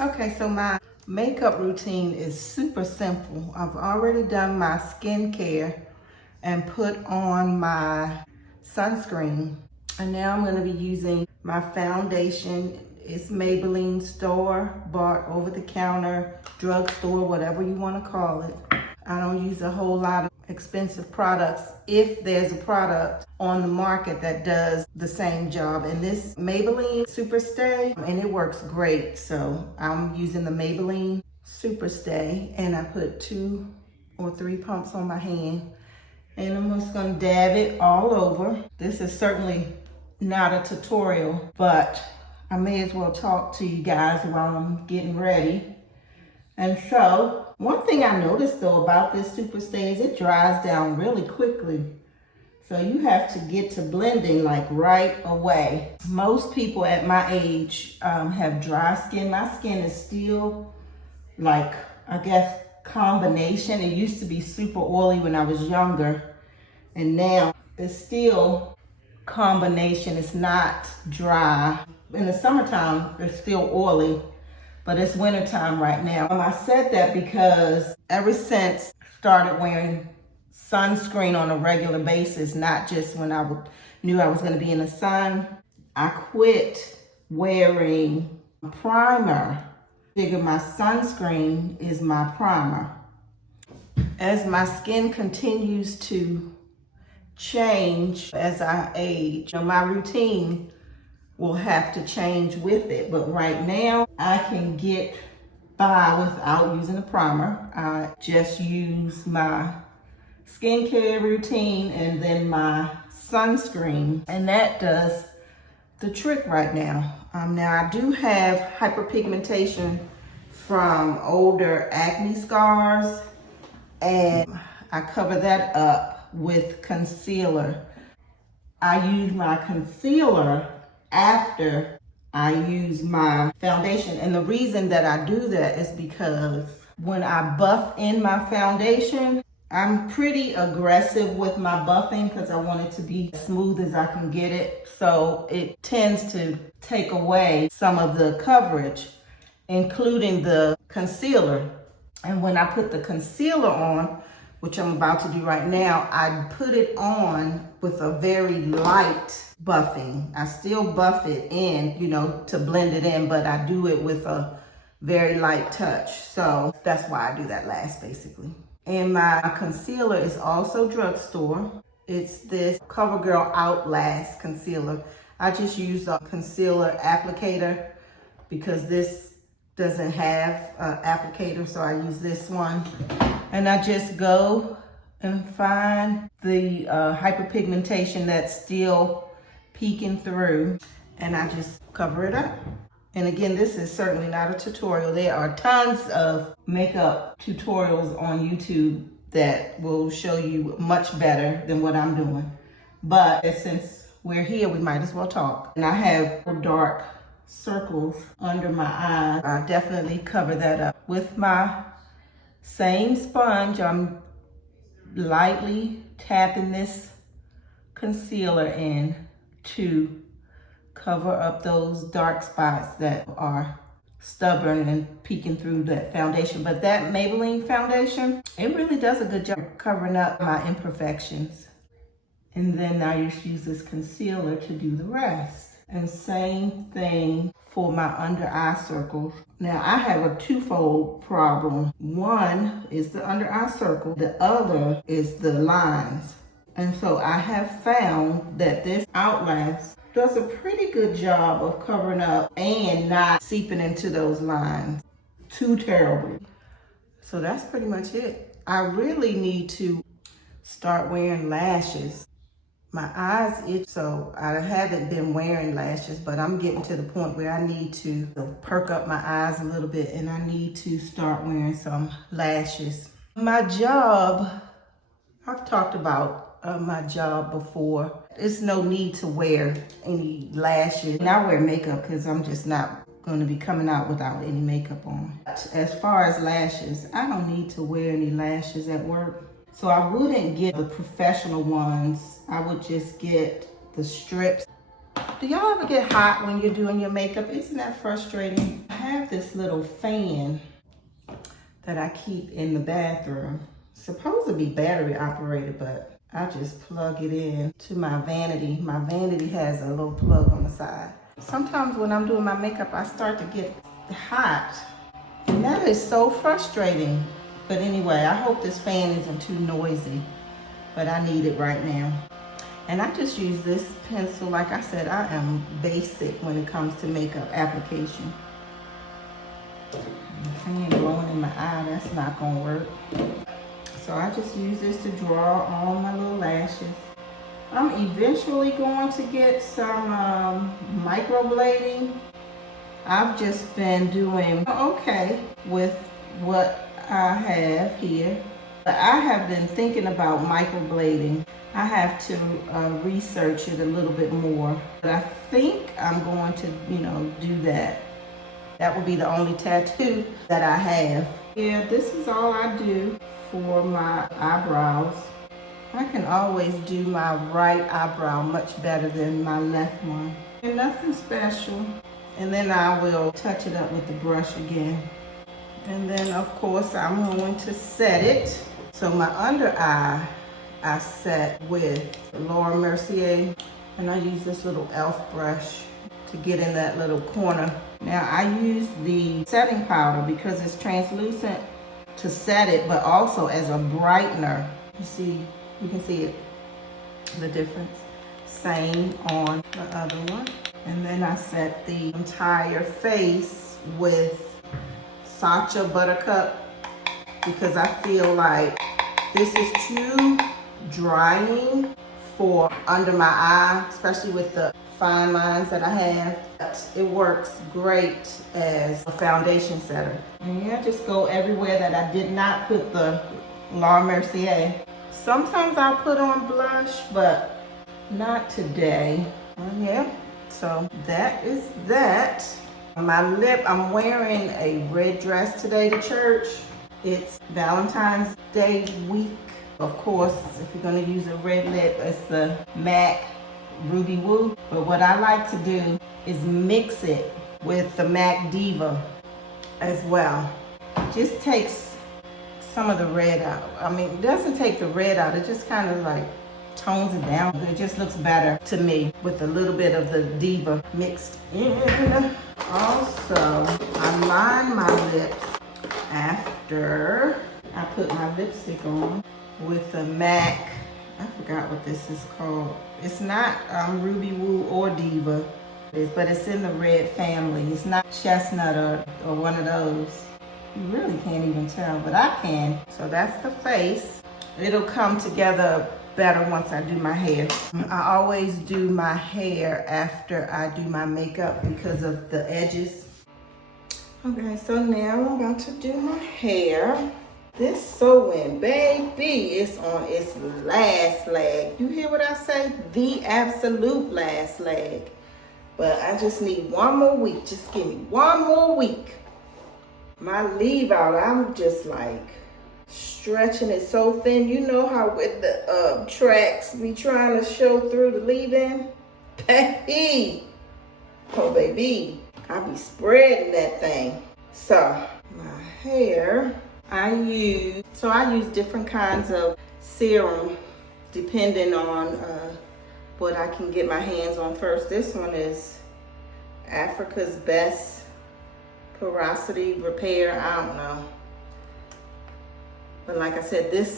Okay, so my makeup routine is super simple. I've already done my skincare and put on my sunscreen. And now I'm gonna be using my foundation. It's Maybelline store-bought, over-the-counter, drugstore, whatever you wanna call it. I don't use a whole lot of expensive products if there's a product on the market that does the same job. And this Maybelline Super Stay, and it works great. So I'm using the Maybelline Super Stay, and I put 2 or 3 pumps on my hand. And I'm just gonna dab it all over. This is certainly not a tutorial, but I may as well talk to you guys while I'm getting ready. And so, one thing I noticed though about this Super Stay is it dries down really quickly. So you have to get to blending like right away. Most people at my age have dry skin. My skin is still like, I guess, combination. It used to be super oily when I was younger. And now it's still combination. It's not dry. In the summertime, it's still oily. But it's wintertime right now. I said that because ever since I started wearing sunscreen on a regular basis, not just when I knew I was going to be in the sun, I quit wearing primer. I figure my sunscreen is my primer. As my skin continues to change as I age, my routine will have to change with it. But right now, I can get by without using a primer. I just use my skincare routine and then my sunscreen, and that does the trick right now. Now, I do have hyperpigmentation from older acne scars, and I cover that up with concealer. I use my concealer after I use my foundation. And the reason that I do that is because when I buff in my foundation, I'm pretty aggressive with my buffing because I want it to be as smooth as I can get it. So it tends to take away some of the coverage, including the concealer. And when I put the concealer on, which I'm about to do right now, I put it on with a very light buffing. I still buff it in, to blend it in, but I do it with a very light touch. So that's why I do that last, basically. And my concealer is also drugstore. It's this CoverGirl Outlast concealer. I just use a concealer applicator because this doesn't have an applicator, so I use this one. And I just go and find the hyperpigmentation that's still peeking through, and I just cover it up. And again, this is certainly not a tutorial. There are tons of makeup tutorials on YouTube that will show you much better than what I'm doing. But since we're here, we might as well talk. And I have dark circles under my eyes. I definitely cover that up with my same sponge. I'm lightly tapping this concealer in to cover up those dark spots that are stubborn and peeking through that foundation. But that Maybelline foundation, it really does a good job covering up my imperfections. And then I just use this concealer to do the rest. And same thing for my under eye circles. Now I have a twofold problem. One is the under eye circle. The other is the lines. And so I have found that this Outlast does a pretty good job of covering up and not seeping into those lines too terribly. So that's pretty much it. I really need to start wearing lashes. My eyes itch, so I haven't been wearing lashes, but I'm getting to the point where I need to perk up my eyes a little bit, and I need to start wearing some lashes. My job, I've talked about my job before. There's no need to wear any lashes. And I wear makeup because I'm just not going to be coming out without any makeup on. As far as lashes, I don't need to wear any lashes at work. So I wouldn't get the professional ones. I would just get the strips Do y'all ever get hot when you're doing your makeup? Isn't that frustrating? I have this little fan that I keep in the bathroom. It's supposed to be battery operated, but I just plug it in to my vanity. My vanity has a little plug on the side. Sometimes when I'm doing my makeup, I start to get hot, and that is so frustrating. But anyway, I hope this fan isn't too noisy, but I need it right now. And I just use this pencil. Like I said, I am basic when it comes to makeup application. The fan blowing in my eye, that's not gonna work. So I just use this to draw on my little lashes. I'm eventually going to get some microblading. I've just been doing okay with what I have here. But I have been thinking about microblading. I have to research it a little bit more. But I think I'm going to, do that. That will be the only tattoo that I have. Yeah, this is all I do for my eyebrows. I can always do my right eyebrow much better than my left one. And nothing special. And then I will touch it up with the brush again. And then of course I'm going to set it. So my under eye, I set with Laura Mercier. And I use this little e.l.f. brush to get in that little corner. Now I use the setting powder because it's translucent to set it, but also as a brightener. You can see it, the difference. Same on the other one. And then I set the entire face with Sacha Buttercup because I feel like this is too drying for under my eye, especially with the fine lines that I have. It works great as a foundation setter. And yeah, just go everywhere that I did not put the Laura Mercier. Sometimes I'll put on blush, but not today. Yeah, so that is that. My lip, I'm wearing a red dress today to church. It's Valentine's Day week. Of course, if you're gonna use a red lip, it's the MAC Ruby Woo. But what I like to do is mix it with the MAC Diva as well. Just takes some of the red out. I mean, it doesn't take the red out. It just kind of like tones it down. It just looks better to me with a little bit of the Diva mixed in. Also, I line my lips after I put my lipstick on with the MAC. I forgot what this is called. It's not Ruby Woo or Diva, but it's in the red family. It's not chestnut or one of those. You really can't even tell, but I can. So that's the face. It'll come together better once I do my hair. I always do my hair after I do my makeup because of the edges. Okay, so now I'm about to do my hair. This sewing, baby, is on its last leg. You hear what I say? The absolute last leg. But I just need one more week. Just give me one more week. My leave out, I'm just like stretching it so thin. You know how with the tracks we trying to show through the leave-in? Baby, oh baby, I be spreading that thing. So my hair, I use different kinds of serum depending on what I can get my hands on first. This one is Africa's Best Porosity Repair. I don't know. But like I said, this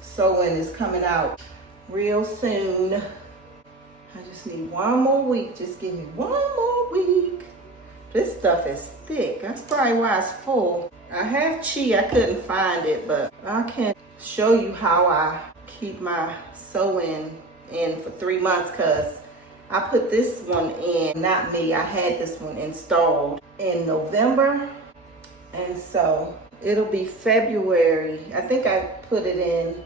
sewing is coming out real soon. I just need one more week. Just give me one more week. This stuff is thick. That's probably why it's full. I have Chit. I couldn't find it, but I can show you how I keep my sewing in for 3 months because I put this one in, not me, I had this one installed in November. And so it'll be February. I think I put it in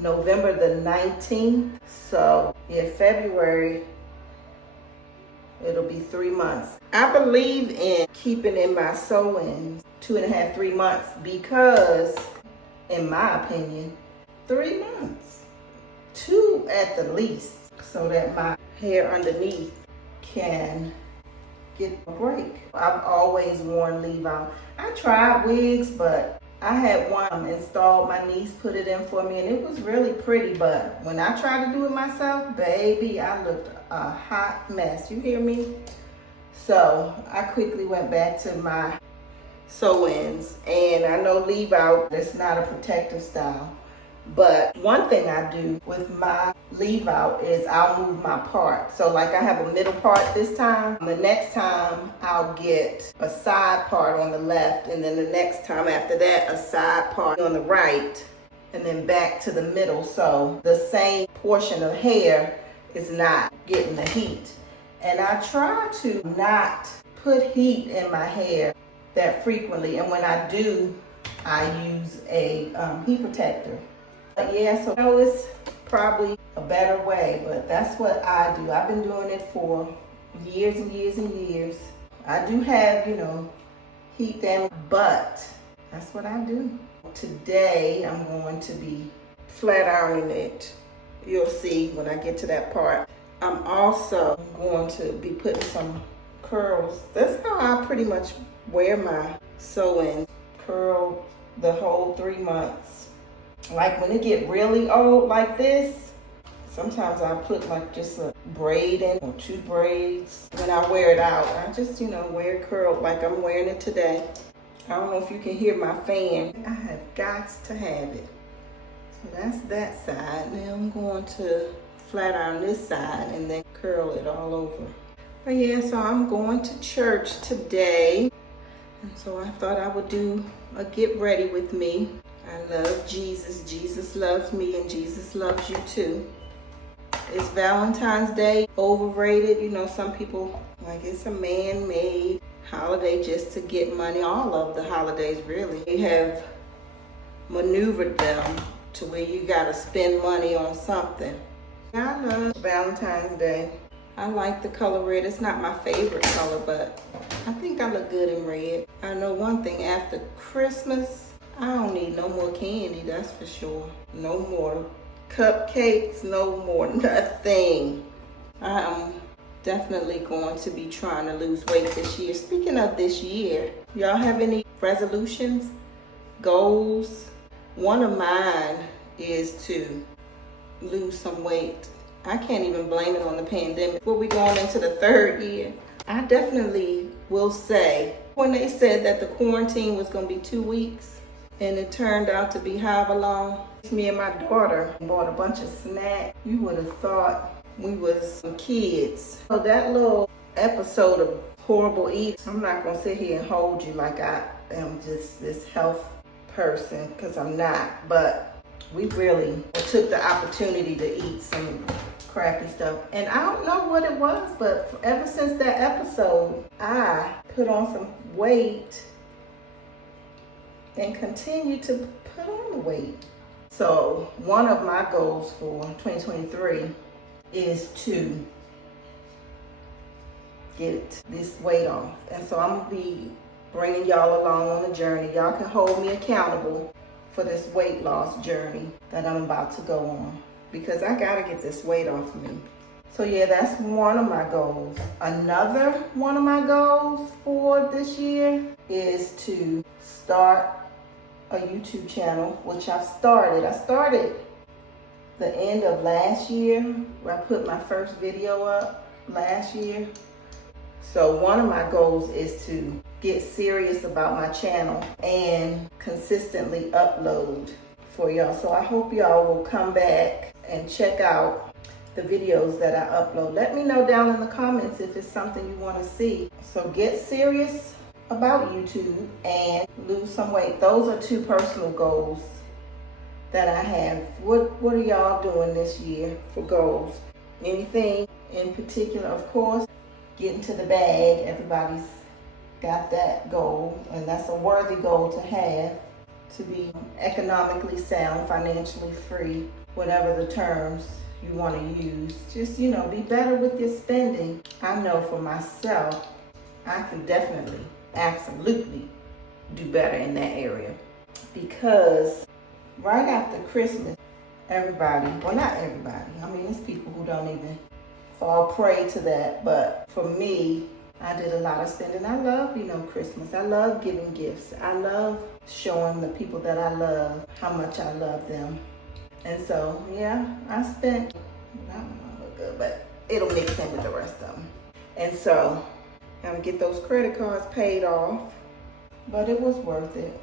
November the 19th. So in February, it'll be 3 months. I believe in keeping in my sewing 2.5, 3 months because, in my opinion, 3 months, 2 at the least, so that my hair underneath can get a break. I've always worn leave out. I tried wigs, but I had one installed. My niece put it in for me and it was really pretty, but when I tried to do it myself, baby, I looked a hot mess. You hear me? So I quickly went back to my sew-ins, and I know leave out, it's not a protective style. But one thing I do with my leave out is I'll move my part. So like I have a middle part this time. The next time I'll get a side part on the left, and then the next time after that a side part on the right, and then back to the middle. So the same portion of hair is not getting the heat. And I try to not put heat in my hair that frequently. And when I do, I use a heat protector. But yeah, so I know it's probably a better way, but that's what I do. I've been doing it for years and years and years. I do have, heat damage, but that's what I do. Today, I'm going to be flat ironing it. You'll see when I get to that part. I'm also going to be putting some curls. That's how I pretty much wear my sew-in. Curl the whole 3 months. Like when it get really old like this, sometimes I put like just a braid in or 2 braids. When I wear it out, I just, wear it curled like I'm wearing it today. I don't know if you can hear my fan. I have got to have it. So that's that side. Now I'm going to flat iron this side and then curl it all over. But yeah, so I'm going to church today. And so I thought I would do a get ready with me. I love Jesus. Jesus loves me and Jesus loves you too. It's Valentine's Day, overrated. Some people like it's a man-made holiday just to get money. All of the holidays really. They have maneuvered them to where you gotta spend money on something. I love Valentine's Day. I like the color red. It's not my favorite color, but I think I look good in red. I know one thing, after Christmas, I don't need no more candy, that's for sure. No more cupcakes, no more nothing. I am definitely going to be trying to lose weight this year. Speaking of this year, y'all have any resolutions, goals? One of mine is to lose some weight. I can't even blame it on the pandemic. We're going into the 3rd year. I definitely will say, when they said that the quarantine was going to be 2 weeks, and it turned out to be however long, me and my daughter bought a bunch of snacks. You would have thought we was some kids. So that little episode of horrible eating, I'm not going to sit here and hold you like I am just this health person, because I'm not. But we really took the opportunity to eat some crappy stuff. And I don't know what it was, but ever since that episode, I put on some weight and continue to put on the weight. So one of my goals for 2023 is to get this weight off. And so I'm gonna be bringing y'all along on the journey. Y'all can hold me accountable for this weight loss journey that I'm about to go on, because I gotta get this weight off of me. So yeah, that's one of my goals. Another one of my goals for this year is to start a YouTube channel, which I started. I started the end of last year, where I put my first video up last year. So one of my goals is to get serious about my channel and consistently upload for y'all. So I hope y'all will come back and check out the videos that I upload. Let me know down in the comments if it's something you want to see. So get serious about YouTube and lose some weight. Those are 2 personal goals that I have. What are y'all doing this year for goals? Anything in particular? Of course, getting to the bag. Everybody's got that goal, and that's a worthy goal to have, to be economically sound, financially free, whatever the terms you want to use. Just, be better with your spending. I know for myself, I can definitely, absolutely do better in that area, because right after Christmas, everybody, well, not everybody, I mean, it's people who don't even fall prey to that. But for me, I did a lot of spending. I love, Christmas. I love giving gifts. I love showing the people that I love how much I love them. And so, yeah, I spent, that one don't look good, but it'll mix in with the rest of them. And so, gotta get those credit cards paid off, but it was worth it.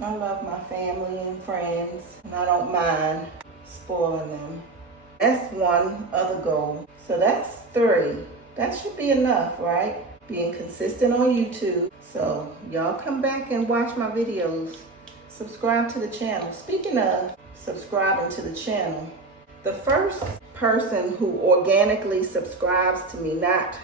I love my family and friends, and I don't mind spoiling them. That's one other goal. So that's 3. That should be enough, right? Being consistent on YouTube. So y'all come back and watch my videos. Subscribe to the channel. Speaking of subscribing to the channel, the first person who organically subscribes to me, not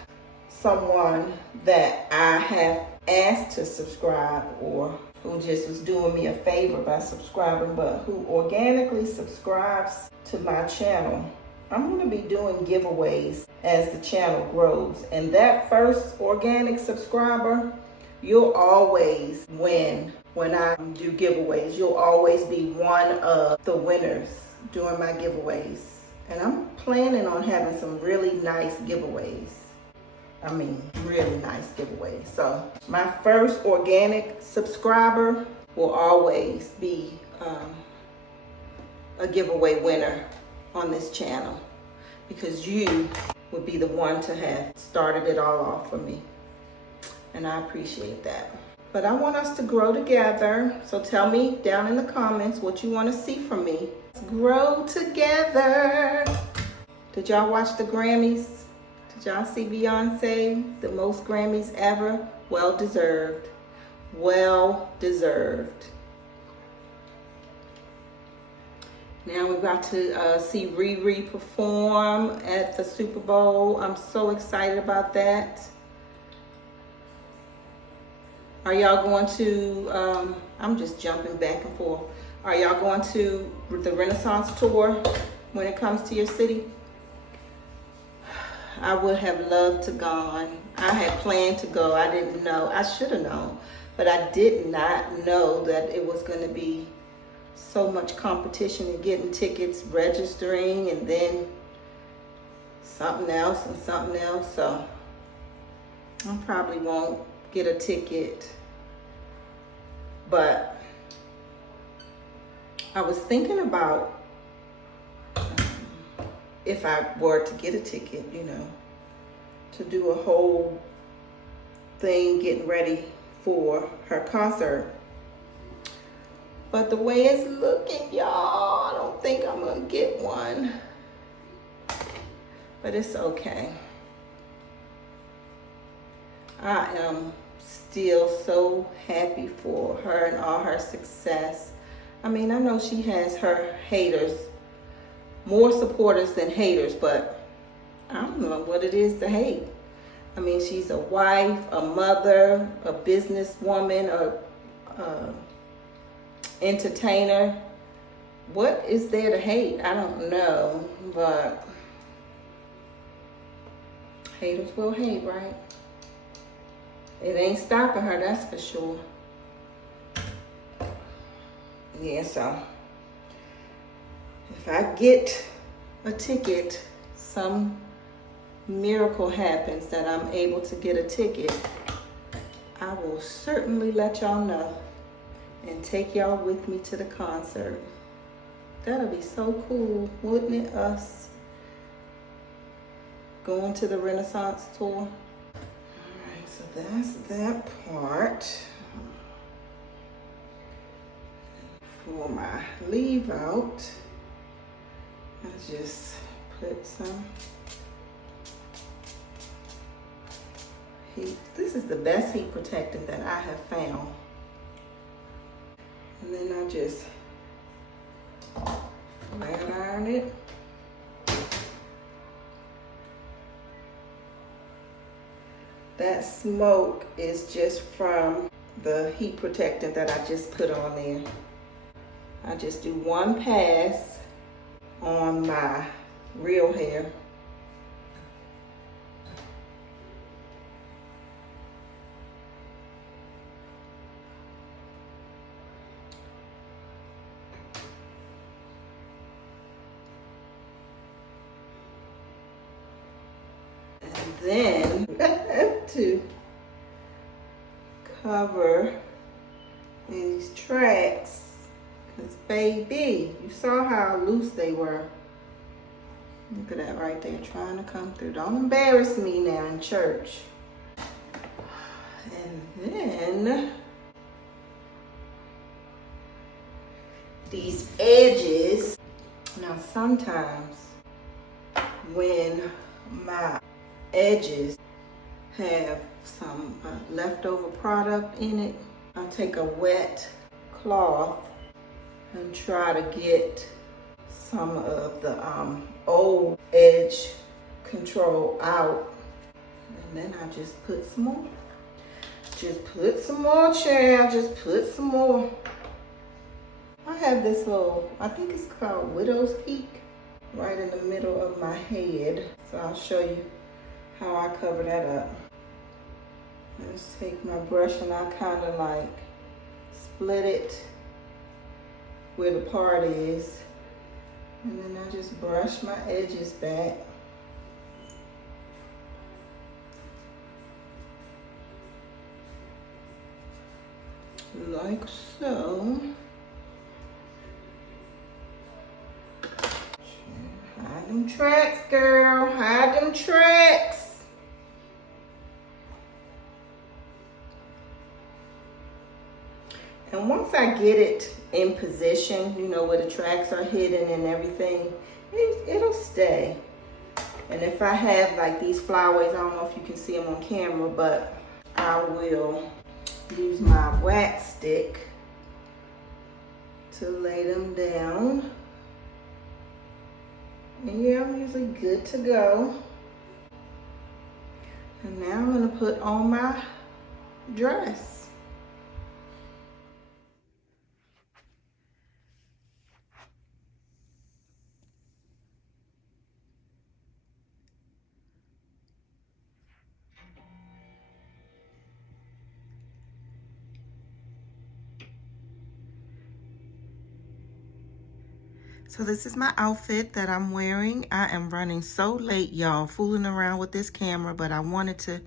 someone that I have asked to subscribe or who just was doing me a favor by subscribing, but who organically subscribes to my channel. I'm going to be doing giveaways as the channel grows. And that first organic subscriber, you'll always win when I do giveaways. You'll always be one of the winners during my giveaways. And I'm planning on having some really nice giveaways. I mean, really nice giveaways. So my first organic subscriber will always be a giveaway winner on this channel, because you would be the one to have started it all off for me. And I appreciate that. But I want us to grow together. So tell me down in the comments what you want to see from me. Let's grow together. Did y'all watch the Grammys? Did y'all see Beyonce? The most Grammys ever? Well deserved. Well deserved. Now we're about to see Riri perform at the Super Bowl. I'm so excited about that. Are y'all going to, I'm just jumping back and forth. Are y'all going to the Renaissance tour when it comes to your city? I would have loved to gone. I had planned to go. I didn't know. I should have known. But I did not know that it was going to be so much competition in getting tickets, registering, and then something else and something else. So I probably won't get a ticket. But I was thinking about if I were to get a ticket, to do a whole thing getting ready for her concert. But the way it's looking, y'all, I don't think I'm gonna get one. But it's okay. I am still so happy for her and all her success. I mean, I know she has her haters, more supporters than haters, but I don't know what it is to hate. I mean, she's a wife, a mother, a businesswoman, a entertainer. What is there to hate? I don't know, but haters will hate, right? It ain't stopping her, that's for sure. Yeah, so if I get a ticket, some miracle happens that I'm able to get a ticket, I will certainly let y'all know and take y'all with me to the concert. That'll be so cool, wouldn't it? Us going to the Renaissance tour. Alright, so that's that part. For my leave out, I just put some heat. This is the best heat protectant that I have found. And then I just flat iron it. That smoke is just from the heat protectant that I just put on there. I just do one pass on my real hair. Then I have to cover these tracks, because baby, you saw how loose they were. Look at that right there, trying to come through. Don't embarrass me now in church. And then these edges. Now sometimes when my edges have some leftover product in it, I'll take a wet cloth and try to get some of the old edge control out. And then I just put some more. Just put some more, child. Just put some more. I have this little, I think it's called Widow's Peak, right in the middle of my head. So I'll show you how I cover that up. I just take my brush and I kind of like split it where the part is. And then I just brush my edges back. Like so. Hide them tracks, girl. Hide them tracks. And once I get it in position, you know, where the tracks are hidden and everything, it'll stay. And if I have like these flyaways, I don't know if you can see them on camera, but I will use my wax stick to lay them down. And yeah, I'm usually good to go. And now I'm gonna put on my dress. So this is my outfit that I'm wearing. I am running so late, y'all, fooling around with this camera, but I wanted to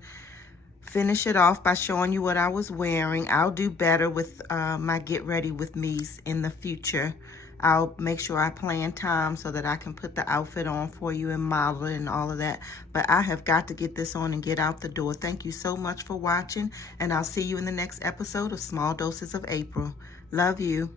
finish it off by showing you what I was wearing. I'll do better with my get ready with me's in the future. I'll make sure I plan time so that I can put the outfit on for you and model it and all of that. But I have got to get this on and get out the door. Thank you so much for watching, and I'll see you in the next episode of Small Doses of April. Love you.